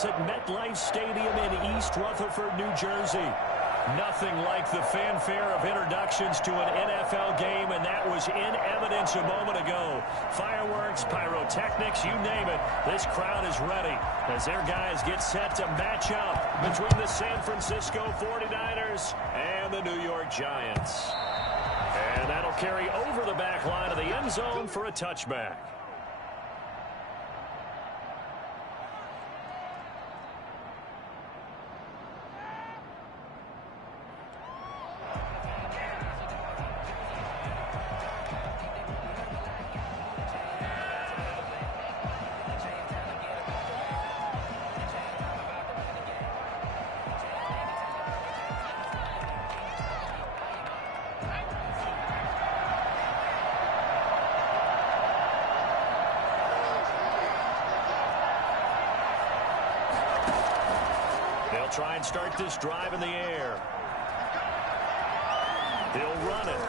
is at MetLife Stadium in East Rutherford, New Jersey. Nothing like the fanfare of introductions to an NFL game, and that was in evidence a moment ago. Fireworks, pyrotechnics, you name it. This crowd is ready as their guys get set to match up between the San Francisco 49ers and the New York Giants. And that'll carry over the back line of the end zone for a touchback. Try and start this drive in the air. He'll run it.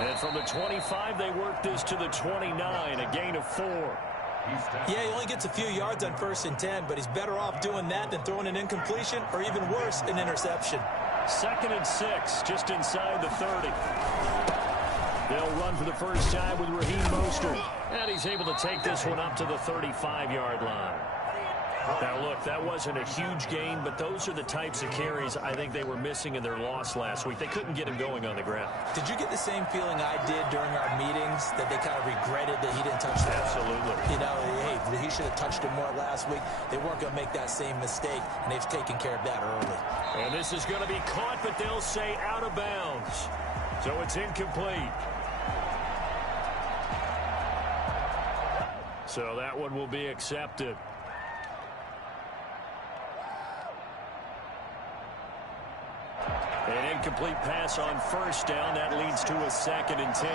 And from the 25, they work this to the 29, a gain of 4. Yeah, he only gets a few yards on 1st and 10, but he's better off doing that than throwing an incompletion or even worse, an interception. 2nd and 6, just inside the 30. They'll run for the first time with Raheem Mostert. And he's able to take this one up to the 35-yard line. Now, look, that wasn't a huge gain, but those are the types of carries I think they were missing in their loss last week. They couldn't get him going on the ground. Did you get the same feeling I did during our meetings, that they kind of regretted that he didn't touch that? Absolutely. You know, hey, he should have touched it more last week. They weren't going to make that same mistake, and they've taken care of that early. And this is going to be caught, but they'll say out of bounds. So it's incomplete. So that one will be accepted. An incomplete pass on 1st down. That leads to a 2nd and 10.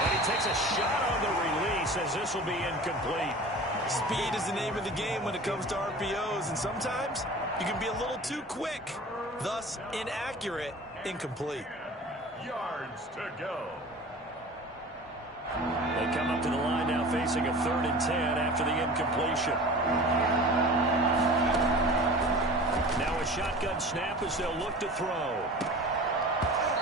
And he takes a shot on the release as this will be incomplete. Speed is the name of the game when it comes to RPOs, and sometimes you can be a little too quick. Thus, inaccurate, incomplete. Yards to go. They come up to the line now facing a 3rd and 10 after the incompletion. Now a shotgun snap as they'll look to throw.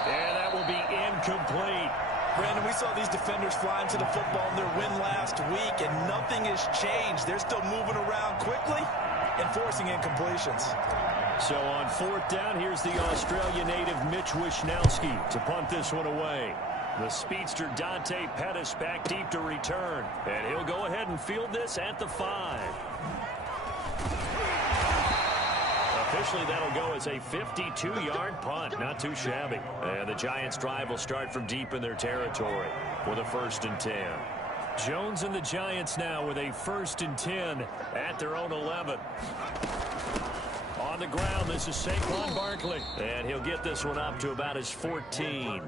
And that will be incomplete. Brandon, we saw these defenders fly into the football in their win last week, and nothing has changed. They're still moving around quickly and forcing incompletions. So on 4th down, here's the Australia native Mitch Wishnowski to punt this one away. The speedster Dante Pettis back deep to return. And he'll go ahead and field this at the 5. Officially, that'll go as a 52-yard punt. Not too shabby. And the Giants' drive will start from deep in their territory with a 1st and 10. Jones and the Giants now with a 1st and 10 at their own 11. On the ground, this is Saquon Barkley. And he'll get this one up to about his 14.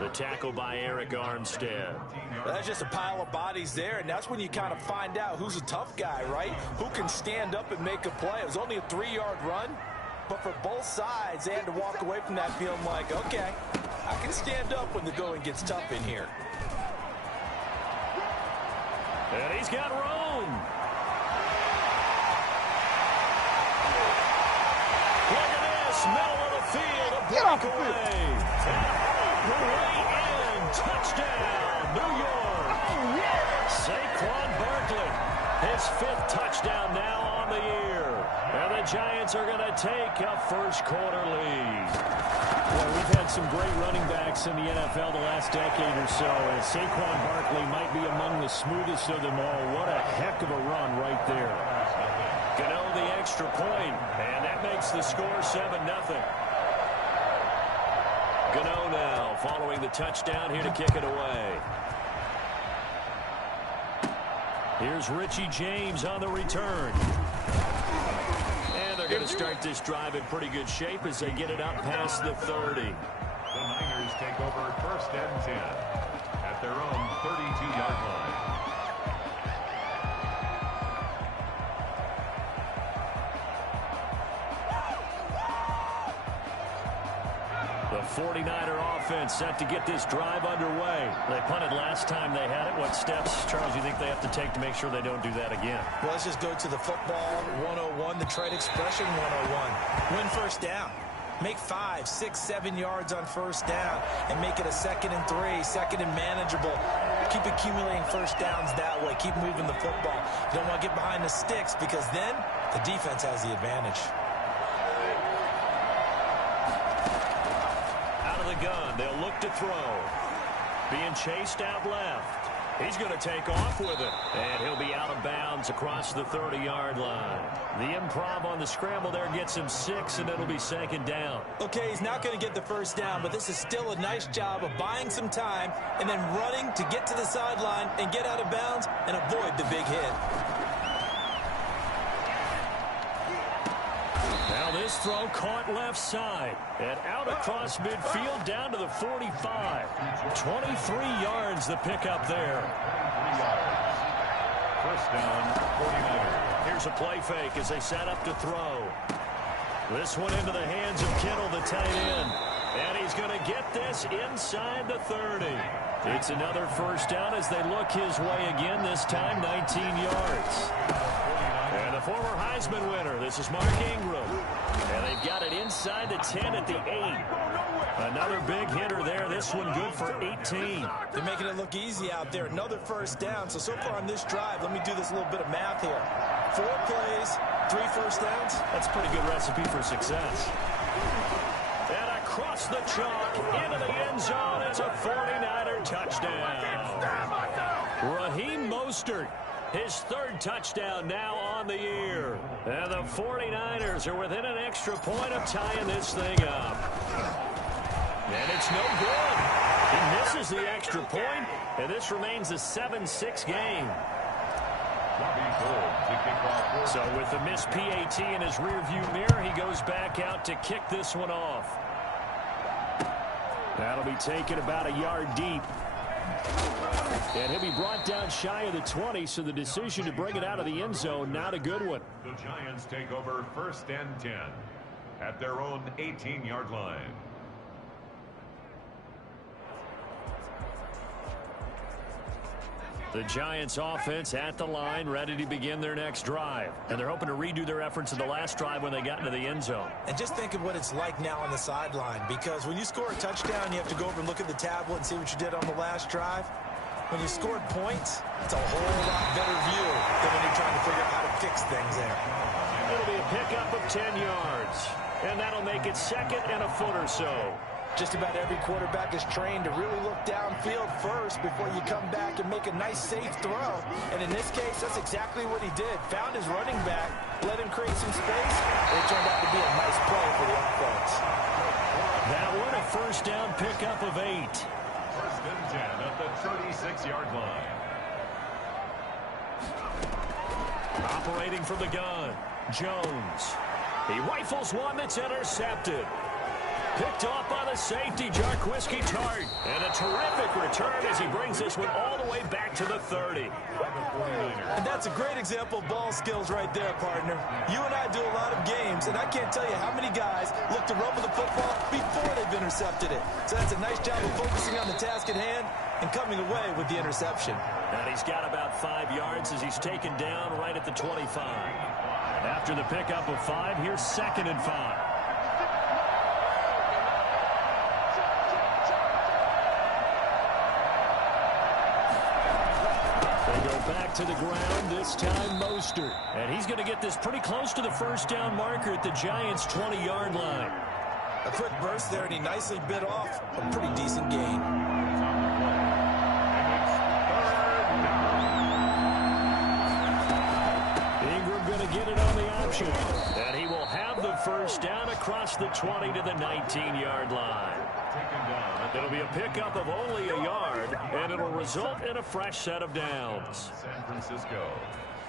The tackle by Eric Armstead. That's just a pile of bodies there, and that's when you kind of find out who's a tough guy, right? Who can stand up and make a play. It was only a 3-yard run, but for both sides, they had to walk away from that feeling like, okay, I can stand up when the going gets tough in here. And he's got room. Look at this, middle of the field, a breakaway. Way in, touchdown, New York. Saquon Barkley, his 5th touchdown now on the year. And the Giants are going to take a first-quarter lead. Well, we've had some great running backs in the NFL the last decade or so, and Saquon Barkley might be among the smoothest of them all. What a heck of a run right there. Gano the extra point, and that makes the score 7-0. Gano now following the touchdown here to kick it away. Here's Richie James on the return. And they're going to start this drive in pretty good shape as they get it up past the 30. The Niners take over 1st and 10 at their own 32-yard line. The 49er offense set to get this drive underway. They punted last time they had it. What steps, Charles, you think they have to take to make sure they don't do that again? Well, let's just go to the football 101, the trade expression 101. Win first down. Make 5, 6, 7 yards on first down and make it a 2nd and 3, 2nd and manageable. Keep accumulating first downs that way. Keep moving the football. You don't want to get behind the sticks because then the defense has the advantage. Out of the gun, they'll look to throw. Being chased out left. He's going to take off with it. And he'll be out of bounds across the 30-yard line. The improv on the scramble there gets him 6, and it'll be 2nd down. Okay, he's not going to get the first down, but this is still a nice job of buying some time and then running to get to the sideline and get out of bounds and avoid the big hit. Now this throw caught left side and out across midfield down to the 45. 23 yards the pickup there. First down, 49ers. Here's a play fake as they set up to throw. This one into the hands of Kittle, the tight end. And he's going to get this inside the 30. It's another first down as they look his way again, this time 19 yards. And the former Heisman winner, this is Mark Ingram. And they've got it inside the 10 at the 8. Another big hitter there. This one good for 18. They're making it look easy out there. Another first down. So far on this drive, let me do this little bit of math here. 4 plays, 3 first downs. That's a pretty good recipe for success. And across the chalk, into the end zone. It's a 49er touchdown. Raheem Mostert. His 3rd touchdown now on the year. And the 49ers are within an extra point of tying this thing up. And it's no good. He misses the extra point, and this remains a 7-6 game. So with the missed PAT in his rearview mirror, he goes back out to kick this one off. That'll be taken about a yard deep. And he'll be brought down shy of the 20, so the decision to bring it out of the end zone, not a good one. The Giants take over 1st and 10 at their own 18-yard line. The Giants offense at the line, ready to begin their next drive. And they're hoping to redo their efforts of the last drive when they got into the end zone. And just think of what it's like now on the sideline, because when you score a touchdown, you have to go over and look at the tablet and see what you did on the last drive. When you scored points, it's a whole lot better view than when you're trying to figure out how to fix things there. It'll be a pickup of 10 yards. And that'll make it 2nd and a foot or so. Just about every quarterback is trained to really look downfield first before you come back and make a nice, safe throw. And in this case, that's exactly what he did. Found his running back, let him create some space. It turned out to be a nice play for the offense. That one, a first down pickup of 8. 1st and 10 at the 36-yard line. Operating from the gun, Jones. He rifles one that's intercepted. Picked off by the safety, Jarquiski Tart. And a terrific return as he brings this one all the way back to the 30. And that's a great example of ball skills right there, partner. You and I do a lot of games, and I can't tell you how many guys look to run with the football before they've intercepted it. So that's a nice job of focusing on the task at hand and coming away with the interception. And he's got about 5 yards as he's taken down right at the 25. After the pickup of 5, here's 2nd and 5. Back to the ground, this time Mostert. And he's going to get this pretty close to the first down marker at the Giants' 20-yard line. A quick burst there, and he nicely bit off a pretty decent gain. Ingram going to get it on the option. And he will have the first down across the 20 to the 19-yard line. It'll be a pickup of only a yard, and it'll result in a fresh set of downs. San Francisco.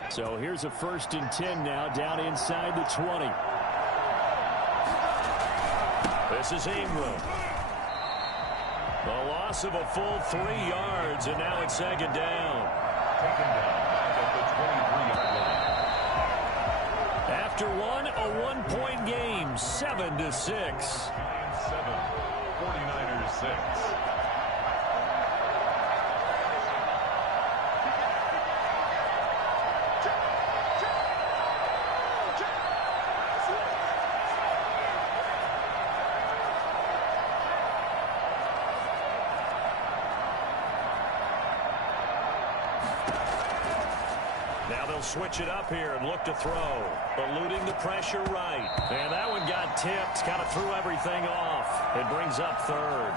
So here's a 1st and 10 now, down inside the 20. This is Ingram. The loss of a full 3 yards, and now it's 2nd down. Taken down at the 23-yard line. After one, a 1-point game, 7-6. 7. 6. Now they'll switch it up here and look to throw. Eluding the pressure right. And that one got tipped. Kind of threw everything off. It brings up third.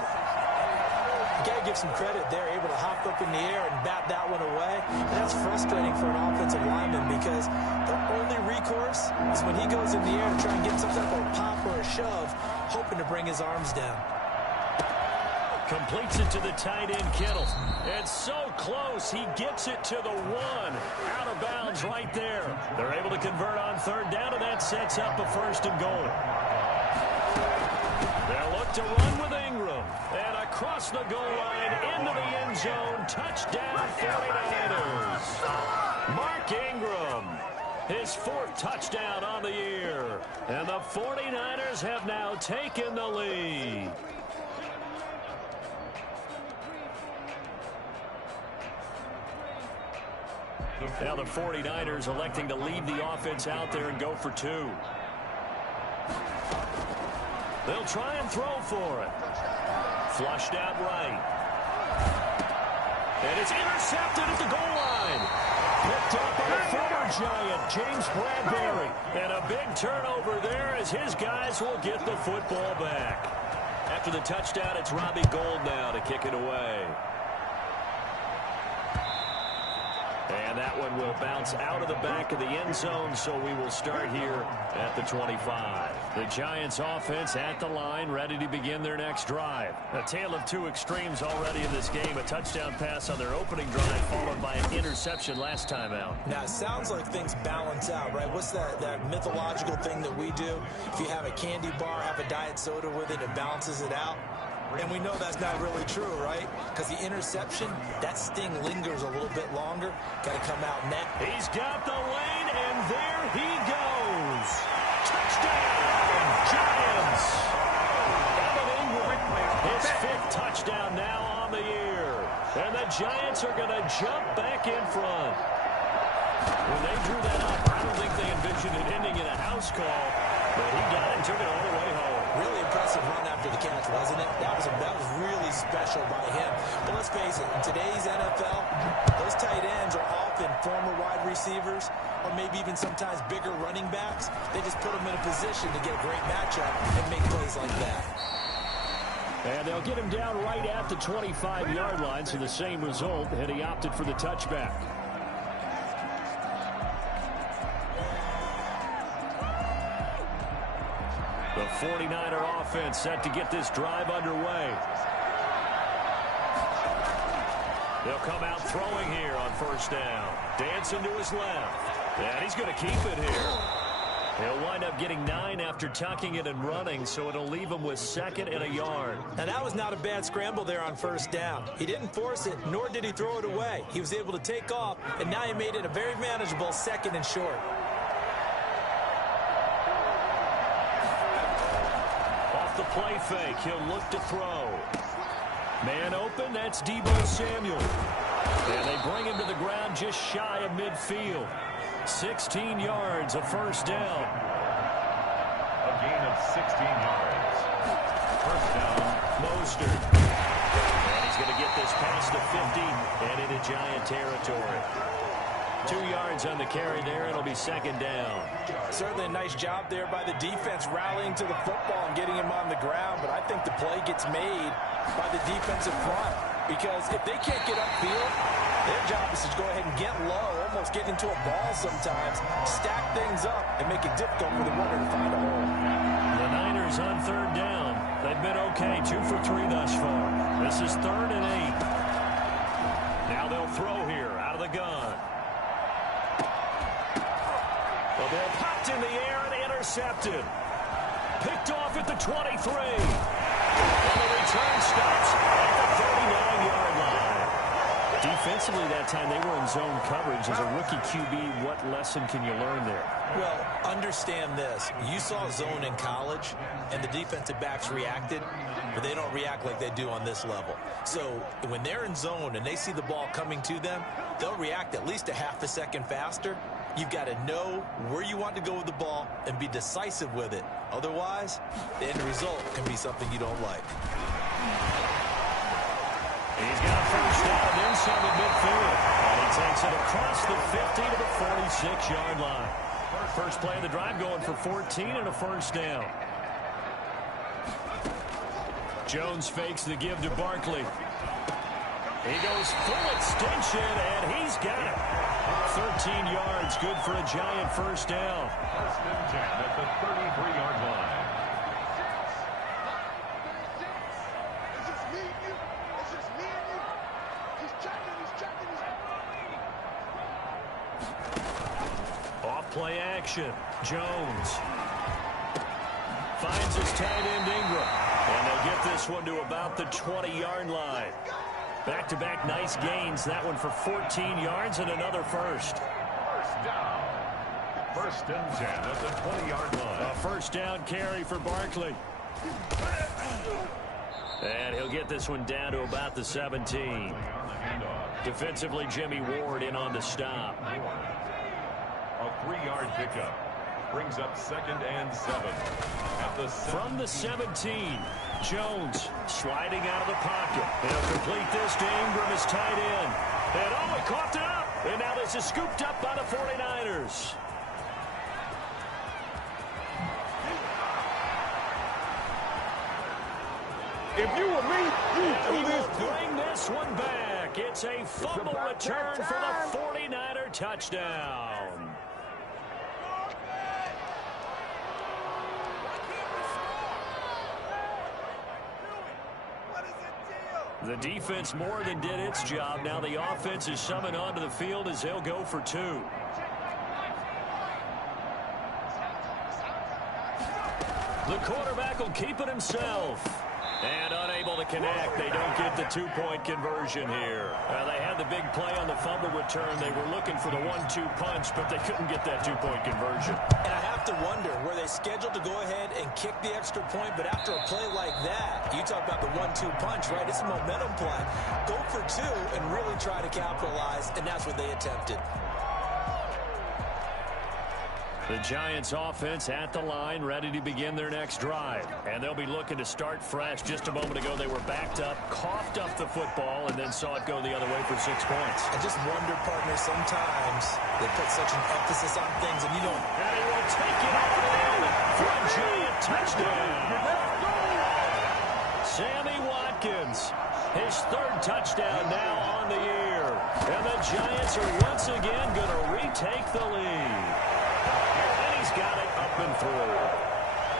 You got to give some credit. They're able to hop up in the air and bat that one away. And that's frustrating for an offensive lineman because the only recourse is when he goes in the air to try and get some type of a pop or a shove, hoping to bring his arms down. Completes it to the tight end, Kittle. And so close, he gets it to the one. Out of bounds right there. They're able to convert on third down, and that sets up a 1st and goal. They'll look to run with Ingram. And across the goal line, into the end zone. Touchdown, 49ers. Mark Ingram, his 4th touchdown on the year. And the 49ers have now taken the lead. Now the 49ers electing to lead the offense out there and go for 2. They'll try and throw for it. Flushed out right. And it's intercepted at the goal line. Picked up by the former Giant, James Bradbury. And a big turnover there as his guys will get the football back. After the touchdown, it's Robbie Gould now to kick it away. And that one will bounce out of the back of the end zone, so we will start here at the 25. The Giants offense at the line, ready to begin their next drive. A tale of 2 extremes already in this game. A touchdown pass on their opening drive, followed by an interception last time out. Now, it sounds like things balance out, right? What's that mythological thing that we do? If you have a candy bar, have a diet soda with it, it balances it out. And we know that's not really true, right? Because the interception, that sting lingers a little bit longer. Got to come out net. He's got the lane, and there he goes. Touchdown, Giants. Evan Ingram, his 5th touchdown now on the year. And the Giants are going to jump back in front. When they drew that up, I don't think they envisioned it ending in a house call. But he got it and took it all the way home. Really impressive run after the catch, wasn't it? That was really special by him. But let's face it, in today's NFL, those tight ends are often former wide receivers or maybe even sometimes bigger running backs. They just put them in a position to get a great matchup and make plays like that. And they'll get him down right at the 25-yard line, so the same result, and he opted for the touchback. The 49er offense set to get this drive underway. They'll come out throwing here on 1st down. Dancing to his left. And he's going to keep it here. He'll wind up getting 9 after tucking it and running, so it'll leave him with 2nd and a yard. Now, that was not a bad scramble there on 1st down. He didn't force it, nor did he throw it away. He was able to take off, and now he made it a very manageable 2nd and short. Off the play fake, he'll look to throw. Man open, that's Deebo Samuel. And they bring him to the ground just shy of midfield. 16 yards, a 1st down. A gain of 16 yards. 1st down. Mostert. And he's going to get this past the 50 and into Giant territory. 2 yards on the carry there. It'll be 2nd down. Certainly a nice job there by the defense rallying to the football and getting him on the ground. But I think the play gets made by the defensive front. Because if they can't get upfield, their job is to go ahead and get low, almost get into a ball sometimes, stack things up, and make it difficult for the runner to find a hole. The Niners on 3rd down. They've been okay, 2 for 3 thus far. This is 3rd and 8. Now they'll throw here out of the gun. The ball popped in the air and intercepted. Picked off at the 23. And the return stops at the 39-yard line. Defensively that time, they were in zone coverage. As a rookie QB, what lesson can you learn there? Well, understand this. You saw zone in college, and the defensive backs reacted, but they don't react like they do on this level. So when they're in zone and they see the ball coming to them, they'll react at least a half a second faster. You've got to know where you want to go with the ball and be decisive with it. Otherwise, the end result can be something you don't like. He's got a first down inside the midfield. And he takes it across the 50 to the 46-yard line. First play of the drive going for 14 and a first down. Jones fakes the give to Barkley. He goes full extension, and he's got it. 13 yards, good for a giant first down. First and 10 at the 33-yard line. Play action. Jones finds his tight end Ingram. And they'll get this one to about the 20-yard line. Back-to-back nice gains. That one for 14 yards and another first. First down. First and 10 at the 20-yard line. A first down carry for Barkley. And he'll get this one down to about the 17. Defensively, Jimmy Ward in on the stop. A 3-yard pickup brings up 2nd and 7 at the 17. From the 17, Jones sliding out of the pocket. He'll complete this to Ingram, his tight end. And oh, he coughed it up. And now this is scooped up by the 49ers. If you were me, He will bring this one back. It's a fumble return for the 49er touchdown. The defense more than did its job. Now the offense is summoned onto the field as they'll go for 2. The quarterback will keep it himself. And unable to connect. They don't get the 2-point conversion here. They had the big play on the fumble return. They were looking for the 1-2 punch, but they couldn't get that 2-point conversion. And I have to wonder, were they scheduled to go ahead and kick the extra point? But after a play like that, you talk about the 1-2 punch, right? It's a momentum play. Go for 2 and really try to capitalize, and that's what they attempted. The Giants offense at the line, ready to begin their next drive. And they'll be looking to start fresh. Just a moment ago, they were backed up, coughed up the football, and then saw it go the other way for 6 points. I just wonder, partner, sometimes they put such an emphasis on things, and you don't. And he will take it off the end for a giant touchdown. Sammy Watkins, his 3rd touchdown now on the year. And the Giants are once again going to retake the lead. He's got it up and through.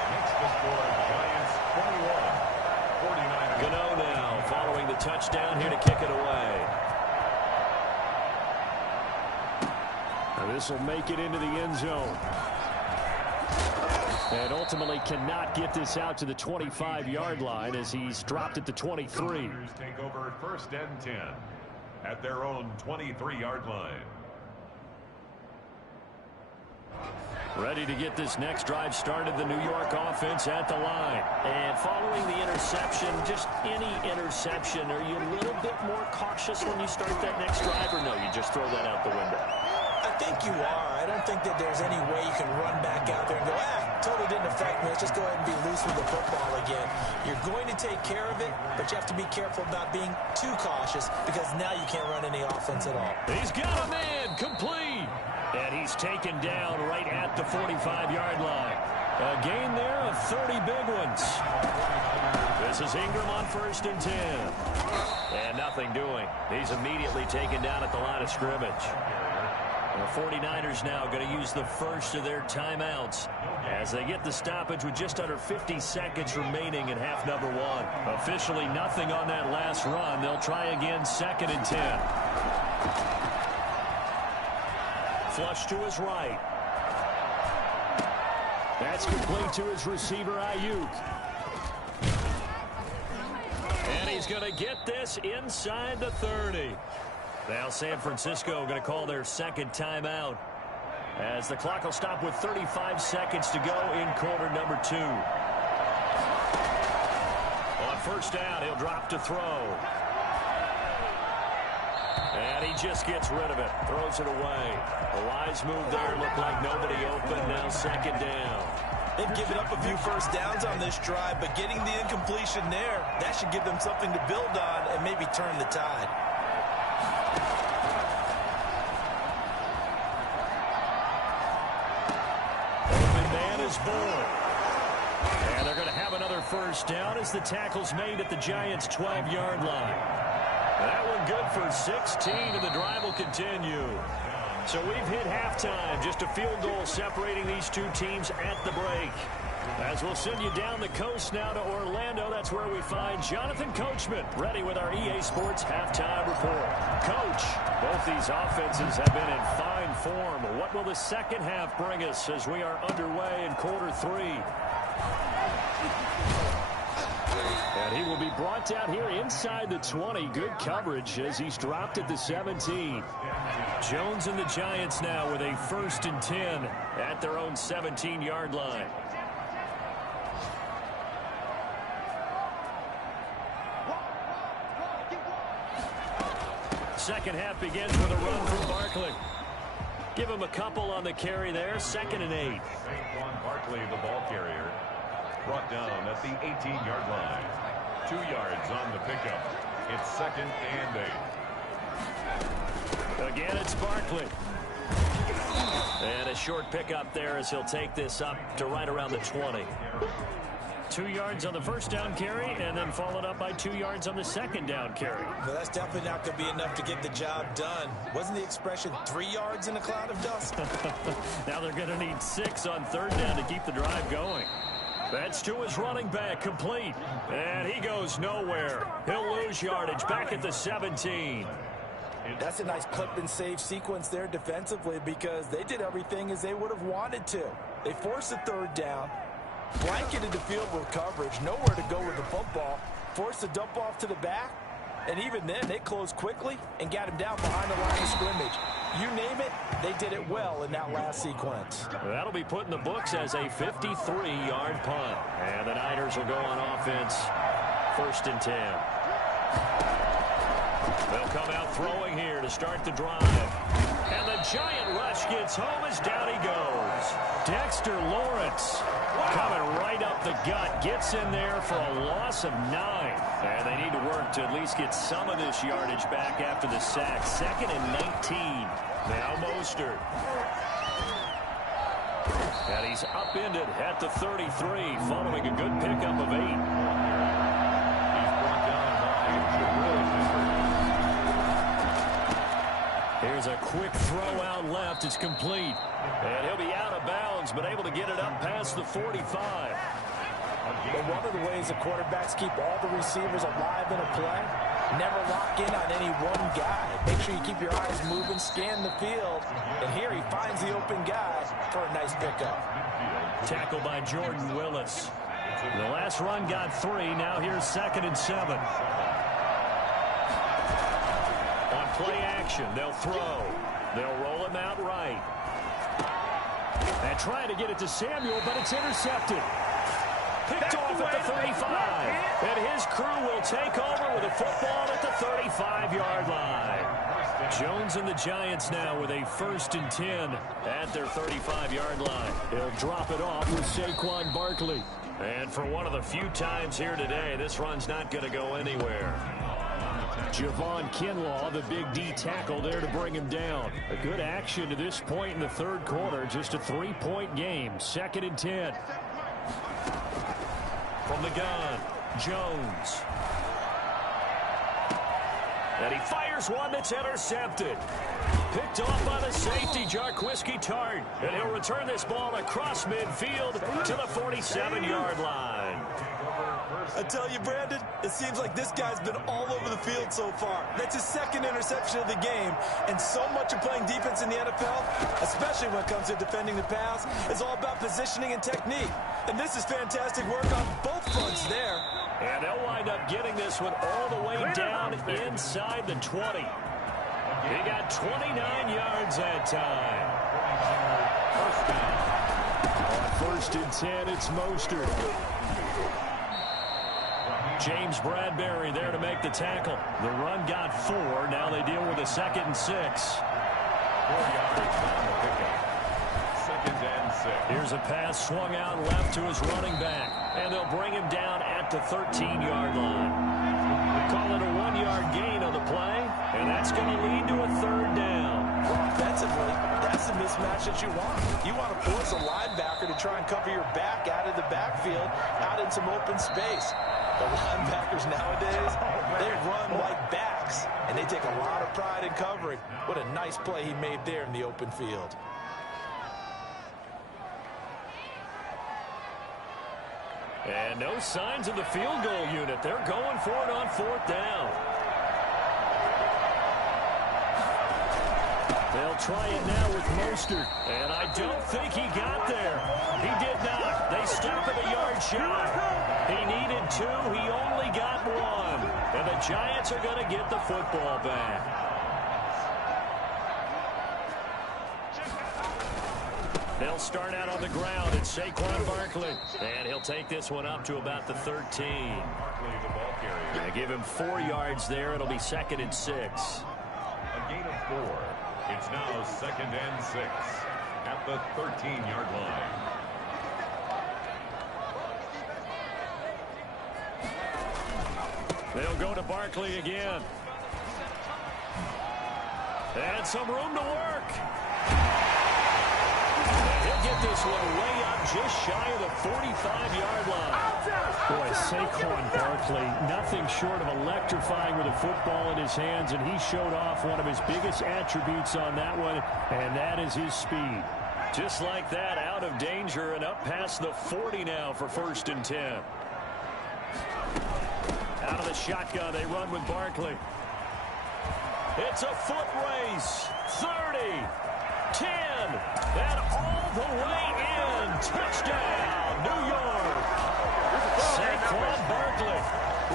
Makes the score Giants 21. 49ers. Gano now following the touchdown here to kick it away. Now this will make it into the end zone. And ultimately cannot get this out to the 25-yard line as he's dropped at the 23. Take over 1st and 10 at their own 23-yard line. Ready to get this next drive started, the New York offense at the line. And following the interception, just any interception, are you a little bit more cautious when you start that next drive, or no, you just throw that out the window? I think you are. I don't think that there's any way you can run back out there and go, totally didn't affect me. Let's just go ahead and be loose with the football again. You're going to take care of it, but you have to be careful about being too cautious because now you can't run any offense at all. He's got a man complete. And he's taken down right at the 45-yard line. A gain there of 30 big ones. This is Ingram on 1st and 10. And nothing doing. He's immediately taken down at the line of scrimmage. The 49ers now going to use the first of their timeouts as they get the stoppage with just under 50 seconds remaining in half number 1. Officially nothing on that last run. They'll try again 2nd and 10. Flush to his right. That's complete to his receiver, Ayuk. And he's going to get this inside the 30. Now San Francisco going to call their second timeout as the clock will stop with 35 seconds to go in quarter number 2. On first down, he'll drop to throw. And he just gets rid of it. Throws it away. A wise move there. Looked like nobody open. Now second down. They've given up a few first downs on this drive, but getting the incompletion there, that should give them something to build on and maybe turn the tide. Open man is born. And they're going to have another first down as the tackle's made at the Giants' 12-yard line. That one good for 16, and the drive will continue. So we've hit halftime. Just a field goal separating these two teams at the break. As we'll send you down the coast now to Orlando, that's where we find Jonathan Coachman, ready with our EA Sports halftime report. Coach, both these offenses have been in fine form. What will the second half bring us as we are underway in quarter 3? And he will be brought down here inside the 20. Good coverage as he's dropped at the 17. Jones and the Giants now with a 1st and 10 at their own 17-yard line. Second half begins with a run from Barkley. Give him a couple on the carry there. 2nd and 8. Saquon Barkley, the ball carrier, brought down at the 18-yard line. 2 yards on the pickup. It's 2nd and 8. Again, it's Barkley. And a short pickup there as he'll take this up to right around the 20. 2 yards on the first down carry, and then followed up by 2 yards on the second down carry. Well, that's definitely not going to be enough to get the job done. Wasn't the expression 3 yards in a cloud of dust? Now they're going to need 6 on third down to keep the drive going. That's to his running back, complete. And he goes nowhere. He'll lose yardage back at the 17. That's a nice clip and save sequence there defensively because they did everything as they would have wanted to. They forced a third down, blanketed the field with coverage, nowhere to go with the football, forced a dump off to the back, and even then they closed quickly and got him down behind the line of scrimmage. You name it, they did it well in that last sequence. That'll be put in the books as a 53-yard punt. And the Niners will go on offense, 1st and 10. They'll come out throwing here to start the drive. And the giant rush gets home as down he goes. Dexter Lawrence coming right up the gut. Gets in there for a loss of 9. And they need to work to at least get some of this yardage back after the sack. 2nd and 19. Now Mostert. And he's upended at the 33 following a good pickup of 8. He's brought down by Jabril Peppers. Here's a quick throw out left. It's complete. And he'll be out of bounds, but able to get it up past the 45. But one of the ways the quarterbacks keep all the receivers alive in a play, never lock in on any one guy. Make sure you keep your eyes moving, scan the field. And here he finds the open guy for a nice pickup. Tackle by Jordan Willis. The last run got 3. Now here's 2nd and 7. On play action, they'll throw. They'll roll him out right. And trying to get it to Samuel, but it's intercepted. Picked off at the 35. And his crew will take over with a football at the 35-yard line. Jones and the Giants now with a 1st and 10 at their 35-yard line. He'll drop it off with Saquon Barkley. And for one of the few times here today, this run's not going to go anywhere. Javon Kinlaw, the big D tackle there to bring him down. A good action to this point in the third quarter. Just a 3-point game. 2nd and 10. From the gun, Jones. And he fires one that's intercepted. Picked off by the safety, Jarquiski Tart. And he'll return this ball across midfield to the 47-yard line. I tell you, Brandon, it seems like this guy's been all over the field so far. That's his 2nd interception of the game. And so much of playing defense in the NFL, especially when it comes to defending the pass, is all about positioning and technique. And this is fantastic work on both fronts there. And they'll wind up getting this one all the way down inside the 20. He got 29 yards that time. First down. On 1st and 10, it's Mostert. James Bradbury there to make the tackle. The run got 4. Now they deal with a 2nd and 6. 4 yards on the pickup. 2nd and 6. Here's a pass swung out left to his running back. And they'll bring him down at the 13-yard line. We call it a 1-yard gain on the play. And that's going to lead to a 3rd down. Well, offensively, that's the mismatch that you want. You want to force a linebacker to try and cover your back out of the backfield, out in some open space. The linebackers nowadays, they run like backs, and they take a lot of pride in covering. What a nice play he made there in the open field. And no signs of the field goal unit. They're going for it on 4th down. They'll try it now with Mostert. And I don't think he got there. He did not. They stop at a yard shy. He needed 2. He only got 1. And the Giants are going to get the football back. They'll start out on the ground. It's Saquon Barkley. And he'll take this one up to about the 13. Barkley, the ball carrier. They give him 4 yards there. It'll be 2nd and 6. A gain of 4. It's now 2nd and 6 at the 13-yard line. They'll go to Barkley again. And some room to work. And he'll get this one way up just shy of the 45-yard line. Boy, Saquon Barkley, nothing short of electrifying with a football in his hands, and he showed off one of his biggest attributes on that one, and that is his speed. Just like that, out of danger and up past the 40 now for 1st and 10. Out of the shotgun, they run with Barkley. It's a foot race. 30, 10, and all the way in. Touchdown, New York. Saquon Barkley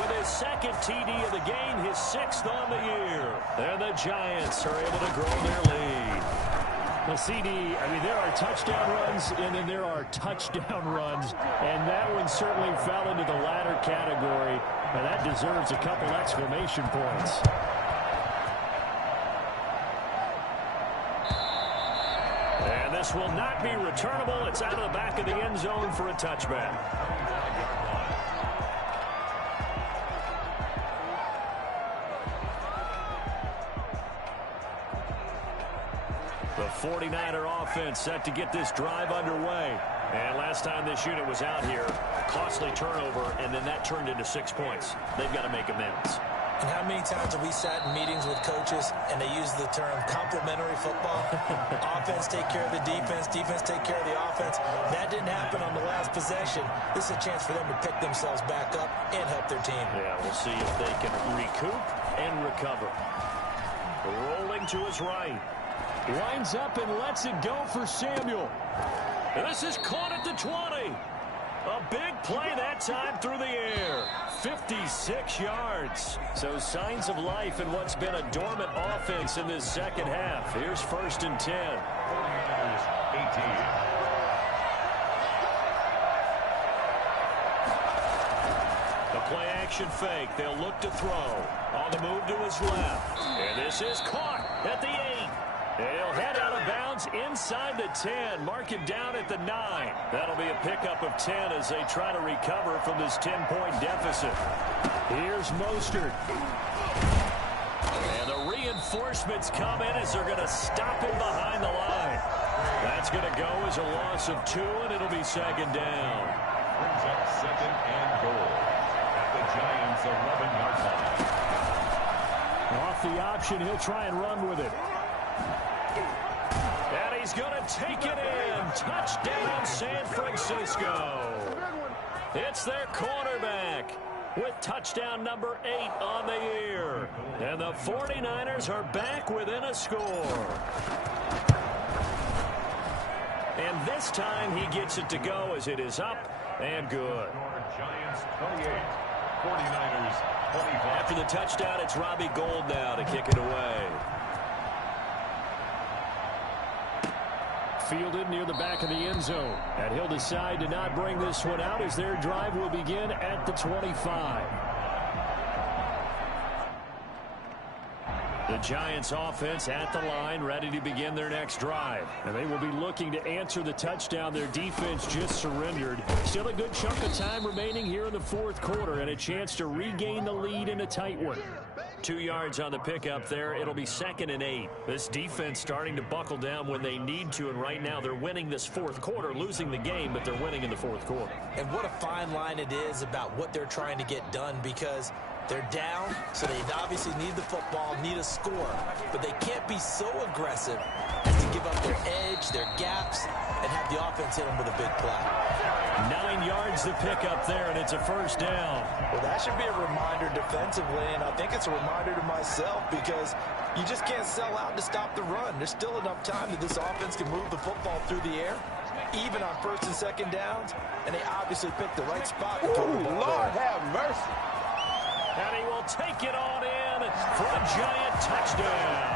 with his 2nd TD of the game, his 6th on the year. And the Giants are able to grow their lead. The CD, I mean, there are touchdown runs, and then there are touchdown runs. And that one certainly fell into the latter category. And that deserves a couple exclamation points. And this will not be returnable. It's out of the back of the end zone for a touchback. The 49er offense set to get this drive underway. And last time this unit was out here, costly turnover, and then that turned into 6 points. They've got to make amends. And how many times have we sat in meetings with coaches and they use the term complementary football? Offense take care of the defense, defense take care of the offense. That didn't happen on the last possession. This is a chance for them to pick themselves back up and help their team. Yeah, we'll see if they can recoup and recover. Rolling to his right. Winds up and lets it go for Samuel. This is caught at the 20. A big play that time through the air. 56 yards. So signs of life in what's been a dormant offense in this 2nd half. Here's 1st and 10. 18. The play action fake. They'll look to throw. On the move to his left. And this is caught at the 8. He'll head out of bounds inside the 10. Mark him down at the 9. That'll be a pickup of 10 as they try to recover from this 10-point deficit. Here's Mostert. And the reinforcements come in as they're going to stop him behind the line. That's going to go as a loss of 2, and it'll be 2nd down. Brings up 2nd and goal at the Giants' 11-yard line. Off the option, he'll try and run with it. And he's going to take it in. Touchdown, San Francisco. It's their quarterback with touchdown number 8 on the year. And the 49ers are back within a score. And this time he gets it to go as it is up and good. Giants 28, 49ers 25. After the touchdown, it's Robbie Gould now to kick it away. fielded near the back of the end zone. And he'll decide to not bring this one out as their drive will begin at the 25. The Giants offense at the line, ready to begin their next drive. And they will be looking to answer the touchdown their defense just surrendered. Still a good chunk of time remaining here in the fourth quarter and a chance to regain the lead in a tight one. 2 yards on the pickup there. It'll be 2nd and 8. This defense starting to buckle down when they need to, and right now they're winning this fourth quarter, losing the game, but they're winning in the fourth quarter. And what a fine line it is about what they're trying to get done, because they're down, so they obviously need the football, need a score. But they can't be so aggressive as to give up their edge, their gaps, and have the offense hit them with a big play. 9 yards to pick up there, and it's a first down. Well, that should be a reminder defensively, and I think it's a reminder to myself, because you just can't sell out to stop the run. There's still enough time that this offense can move the football through the air, even on 1st and 2nd downs, and they obviously picked the right spot. Ooh, Lord have mercy. And he will take it on in for a Giant touchdown.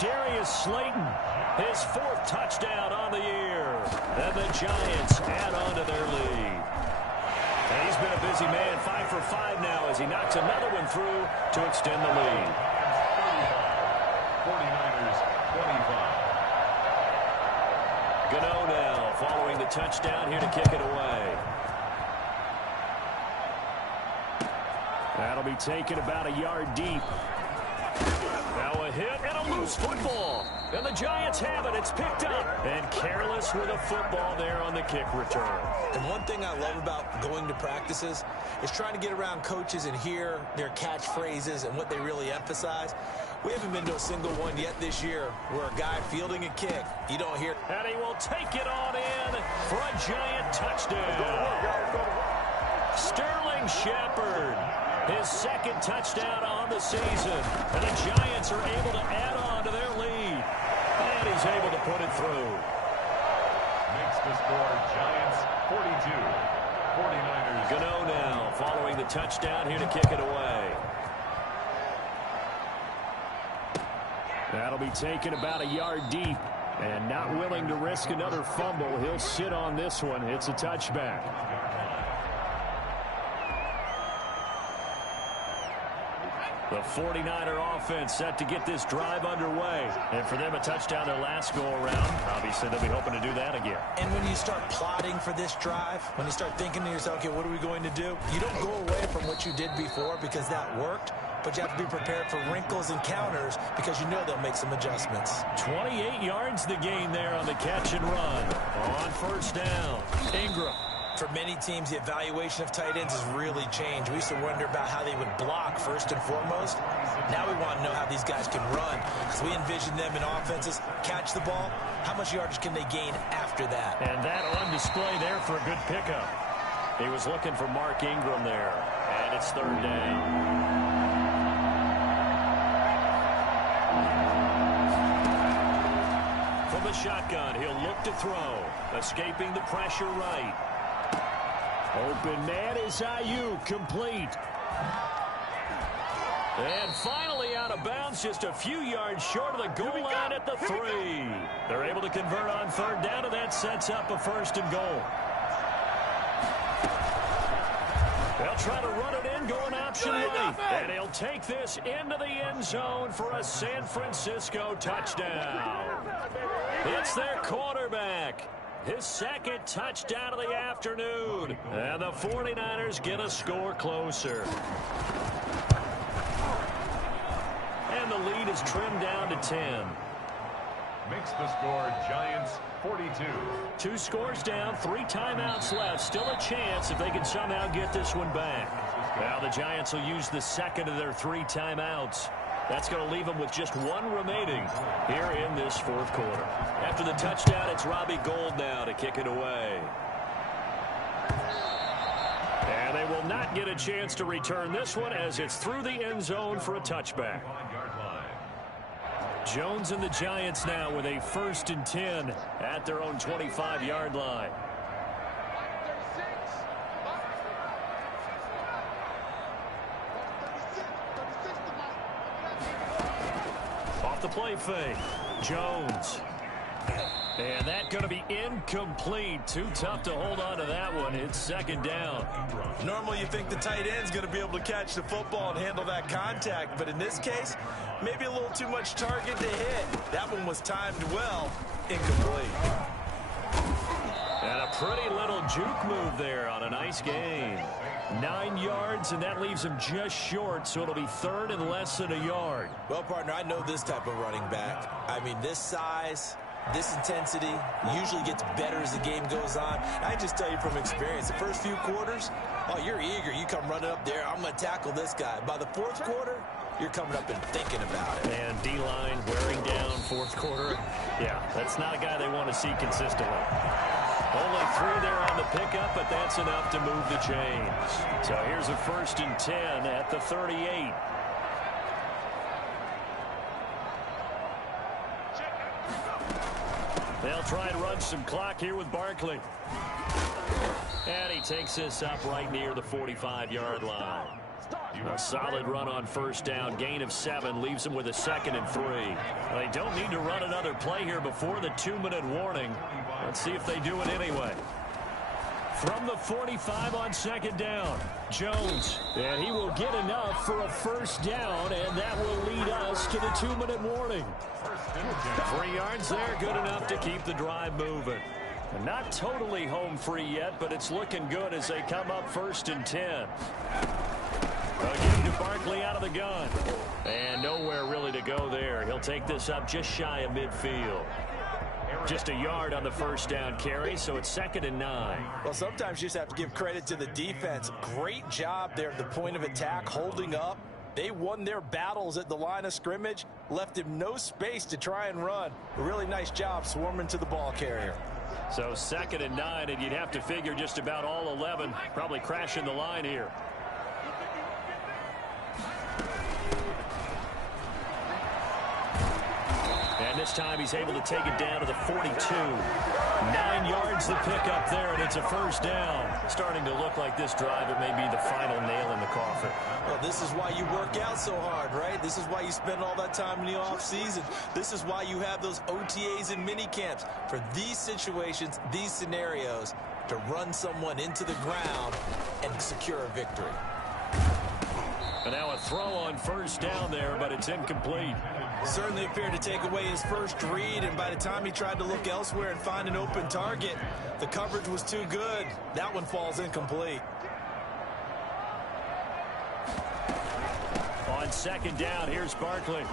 Darius Slayton, his 4th touchdown on the year. And the Giants add on to their lead. And he's been a busy man, 5 for 5 now as he knocks another one through to extend the lead. 49ers 25. Gano now following the touchdown here to kick it away. That'll be taken about a yard deep. Now a hit and a loose football. And the Giants have it. It's picked up. And careless with a football there on the kick return. And one thing I love about going to practices is trying to get around coaches and hear their catchphrases and what they really emphasize. We haven't been to a single one yet this year where a guy fielding a kick, you don't hear. And he will take it on in for a Giant touchdown. Sterling Shepard, his 2nd touchdown on the season. And the Giants are able to add on to their lead. And he's able to put it through. Makes the score Giants 42. 49ers. Gano now following the touchdown here to kick it away. That'll be taken about a yard deep. And not willing to risk another fumble. He'll sit on this one. It's a touchback. The 49er offense set to get this drive underway. And for them, a touchdown their last go-around. Obviously, they'll be hoping to do that again. And when you start plotting for this drive, when you start thinking to yourself, okay, what are we going to do? You don't go away from what you did before because that worked, but you have to be prepared for wrinkles and counters because you know they'll make some adjustments. 28 yards the gain there on the catch and run. On 1st down, Ingram. For many teams, the evaluation of tight ends has really changed. We used to wonder about how they would block first and foremost. Now we want to know how these guys can run, because we envision them in offenses catch the ball. How much yardage can they gain after that? And that on display there for a good pickup. He was looking for Mark Ingram there, and it's 3rd down. From the shotgun, he'll look to throw. Escaping the pressure right. Open man is Ayuk, complete. And finally out of bounds, just a few yards short of the goal line at the 3. They're able to convert on 3rd down, and that sets up a 1st and goal. They'll try to run it in, going option right. And he'll take this into the end zone for a San Francisco touchdown. It's their quarterback. His 2nd touchdown of the afternoon. And the 49ers get a score closer. And the lead is trimmed down to 10. Makes the score Giants 42. 2 scores down, 3 timeouts left. Still a chance if they can somehow get this one back. Now the Giants will use the 2nd of their 3 timeouts. That's going to leave them with just 1 remaining here in this 4th quarter. After the touchdown, it's Robbie Gould now to kick it away. And they will not get a chance to return this one as it's through the end zone for a touchback. Jones and the Giants now with a 1st and 10 at their own 25-yard line. Off the play fake, Jones. And that going to be incomplete. Too tough to hold on to that one. It's second down. Normally you think the tight end's going to be able to catch the football and handle that contact, but in this case, maybe a little too much target to hit. That one was timed well. Incomplete. And a pretty little juke move there on a nice gain. 9 yards, and that leaves him just short, so it'll be third and less than a yard. Well, partner, I know this type of running back. I mean, this size, this intensity usually gets better as the game goes on. I just tell you from experience, the first few quarters, oh, you're eager. You come running up there, I'm going to tackle this guy. By the fourth quarter, you're coming up and thinking about it. And D-line wearing down fourth quarter. Yeah, that's not a guy they want to see consistently. Only 3 there on the pickup, but that's enough to move the chains. So here's a 1st and 10 at the 38. They'll try and run some clock here with Barkley. And he takes this up right near the 45-yard line. A solid run on first down. Gain of 7 leaves them with a 2nd and 3. They don't need to run another play here before the 2-minute warning. Let's see if they do it anyway. From the 45 on second down, Jones. And he will get enough for a first down, and that will lead us to the 2-minute warning. 3 yards there, good enough to keep the drive moving. Not totally home free yet, but it's looking good as they come up 1st and 10. Again to Barkley out of the gun. And nowhere really to go there. He'll take this up just shy of midfield. Just a yard on the first down carry, so it's 2nd and 9. Well, sometimes you just have to give credit to the defense. Great job there at the point of attack, holding up. They won their battles at the line of scrimmage, left him no space to try and run. A really nice job swarming to the ball carrier. So 2nd and 9, and you'd have to figure just about all 11 probably crashing the line here. And this time he's able to take it down to the 42. 9 yards the pickup there, and it's a first down. Starting to look like this drive, it may be the final nail in the coffin. Well, this is why you work out so hard, right? This is why you spend all that time in the offseason. This is why you have those OTAs and mini camps. For these situations, these scenarios, to run someone into the ground and secure a victory. And now a throw on first down there, but it's incomplete. Certainly appeared to take away his first read, and by the time he tried to look elsewhere and find an open target, the coverage was too good. That one falls incomplete. On second down, here's Barkley.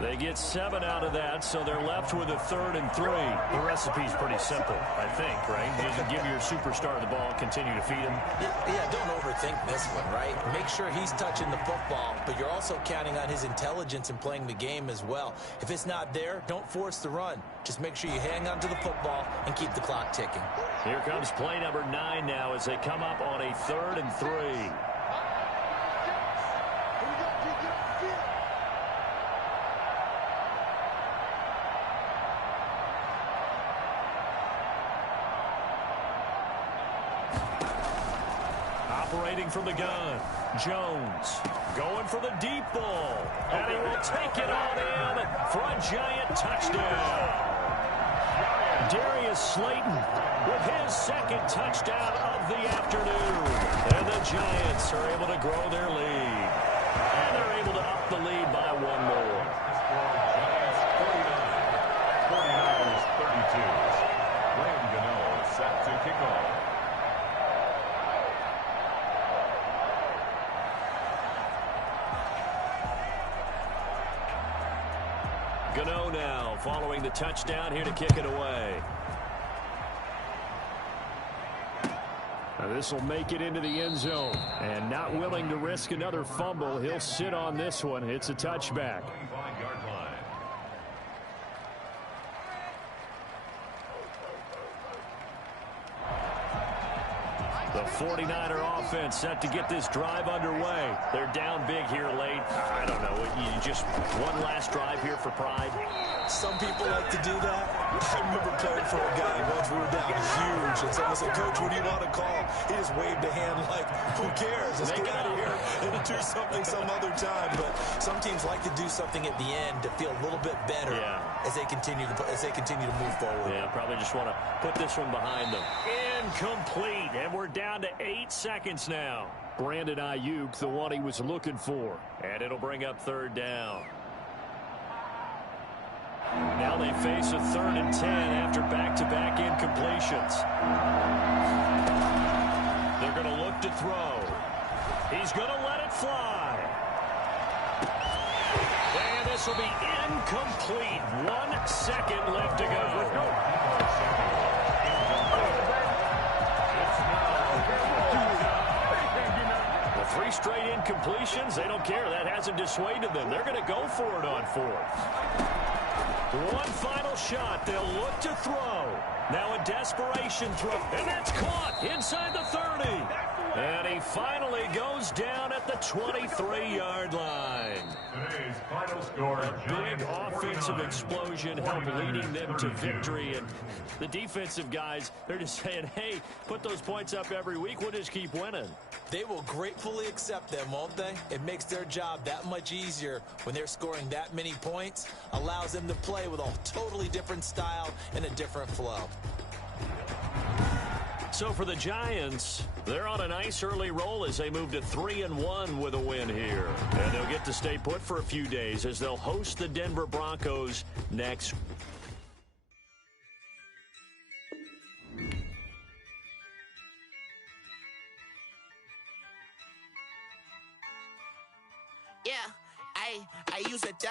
They get 7 out of that, so they're left with a 3rd and 3. The recipe's pretty simple, I think, right? You just give your superstar the ball, continue to feed him. Yeah, don't overthink this one, right? Make sure he's touching the football, but you're also counting on his intelligence in playing the game as well. If it's not there, don't force the run. Just make sure you hang on to the football and keep the clock ticking. Here comes play number 9 now as they come up on a 3rd and 3. Operating from the gun, Jones going for the deep ball, and he will take it on in for a giant touchdown. Darius Slayton with his 2nd touchdown of the afternoon, and the Giants are able to grow their lead, and they're able to up the lead by 1 more. 49ers 32. Graham Gano set to kick off. Gano now following the touchdown here to kick it away. Now this will make it into the end zone, and not willing to risk another fumble, he'll sit on this one. It's a touchback. 25-yard line. The 49er offense set to get this drive underway. They're down big here late. I don't know. You just one last drive here for pride. Some people like to do that. I remember playing for a guy once we were down huge, and someone said, "Coach, what do you want to call?" He just waved a hand like, "Who cares? Let's get out of here and do something some other time." But some teams like to do something at the end to feel a little bit better. Yeah. as they continue to move forward. Yeah, probably just want to put this one behind them. Incomplete, and we're down to 8 seconds now. Brandon Ayuk, the one he was looking for, and it'll bring up third down. Now they face a 3rd and 10 after back-to-back incompletions. They're going to look to throw. He's going to let it fly. And this will be incomplete. 1 second left to go. The 3 straight incompletions, they don't care. That hasn't dissuaded them. They're going to go for it on 4th. One final shot. They'll look to throw. Now a desperation throw. And that's caught inside the 30. And he finally goes down at the 23-yard line. Today's final score, a big offensive explosion helped leading them to victory. And the defensive guys, they're just saying, hey, put those points up every week. We'll just keep winning. They will gratefully accept them, won't they? It makes their job that much easier when they're scoring that many points. Allows them to play with a totally different style and a different flow. So for the Giants, they're on a nice early roll as they move to 3-1 with a win here. And they'll get to stay put for a few days as they'll host the Denver Broncos next. Yeah, I use a dub.